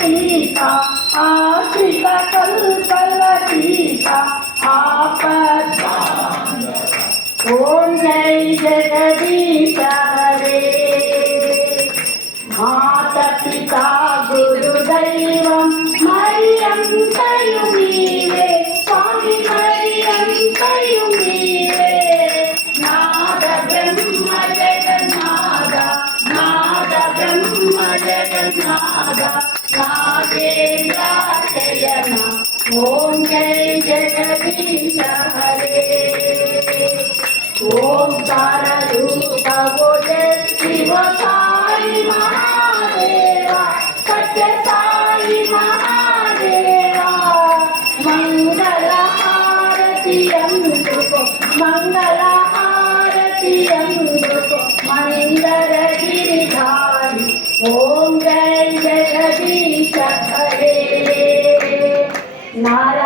सीता आश्रिता कल्पलतीता आपदा। ओम जय जगदीश हरे। माता पिता गुरुदैवं मय्यन्तयु नीवे स्वामी मय्यन्तयु नीवे। नाद ब्रह्म जगन्नाथ नाद ब्रह्म जगन्नाथ नागेन्द्र शयन। ओम जय जगदीश हरे। ओंकार रूप बोले शिव साई महादेवा सत्य साई महादेवा। मंगल आरती अंगुको मंगल आरती अंगुको मंदर गिरिधारी। ओम जय जगदीश हरे। नारायण